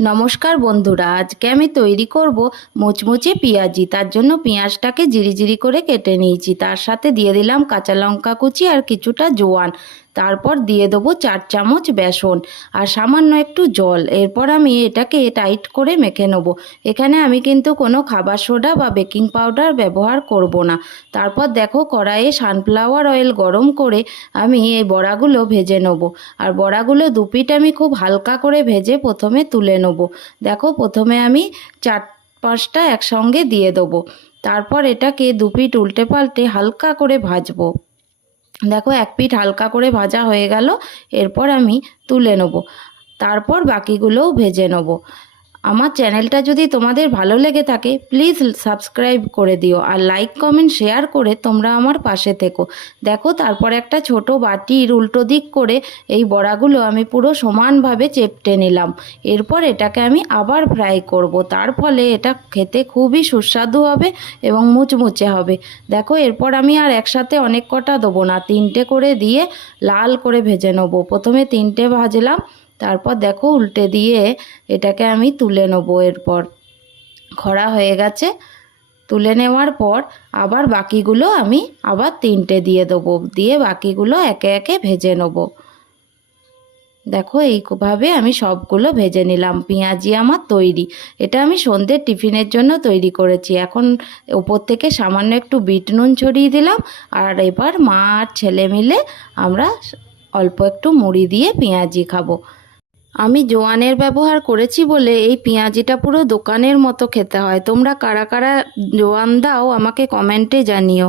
নমস্কার বন্ধুরা, আজকে আমি তৈরি করব মুচমুচে পেঁয়াজি। তার জন্য পেঁয়াজটাকে জিরি করে কেটে নিয়েছি, তার সাথে দিয়ে দিলাম কাঁচা লঙ্কা কুচি আর কিছুটা জোয়ান। তারপর দিয়ে দেবো 4 চামচ বেসন আর সামান্য একটু জল। এরপর আমি এটাকে টাইট করে মেখে নেব। এখানে আমি কিন্তু কোনো খাবার সোডা বা বেকিং পাউডার ব্যবহার করব না। তারপর দেখো, কড়াইয়ে সানফ্লাওয়ার অয়েল গরম করে আমি এই বড়াগুলো ভেজে নেব। আর বড়াগুলো দুপিঠ আমি খুব হালকা করে ভেজে প্রথমে তুলে নেব। দেখো, প্রথমে আমি 4-5টা একসঙ্গে দিয়ে দেবো। তারপর এটাকে দুপিঠ উল্টে পাল্টে হালকা করে ভাজবো। দেখো, এক পিঠ হালকা করে ভাজা হয়ে গেল। এরপর আমি তুলে নেব। তারপর বাকিগুলোও ভেজে নেব। আমার চ্যানেলটা যদি তোমাদের ভালো লেগে থাকে প্লিজ সাবস্ক্রাইব করে দিও আর লাইক কমেন্ট শেয়ার করে তোমরা আমার পাশে থেকো। দেখো, তারপর একটা ছোট বাটির উল্টো দিক করে এই বড়াগুলো আমি পুরো সমানভাবে চেপটে নিলাম। এরপর এটাকে আমি আবার ফ্রাই করব। তার ফলে এটা খেতে খুবই সুস্বাদু হবে এবং মুচমুচে হবে। দেখো, এরপর আমি আর একসাথে অনেক কটা দেবো না, 3টে করে দিয়ে লাল করে ভেজে নেবো। প্রথমে 3টে ভাজলাম, তারপর দেখো উল্টে দিয়ে এটাকে আমি তুলে নেব। এরপর খড়া হয়ে গেছে, তুলে নেওয়ার পর আবার বাকিগুলো আমি আবার 3টে দিয়ে দেবো, দিয়ে বাকিগুলো একে একে ভেজে নেব। দেখো, এইভাবে আমি সবগুলো ভেজে নিলাম। পেঁয়াজি আমার তৈরি। এটা আমি সন্ধ্যের টিফিনের জন্য তৈরি করেছি। এখন ওপর থেকে সামান্য একটু বিট নুন ছড়িয়ে দিলাম। আর এবার মা আর ছেলে মিলে আমরা অল্প একটু মুড়ি দিয়ে পেঁয়াজি খাবো। আমি জোয়ানের ব্যবহার করেছি বলে এই পেঁয়াজিটা পুরো দোকানের মতো খেতে হয়। তোমরা কারা কারা জোয়ান দাও আমাকে কমেন্টে জানিও।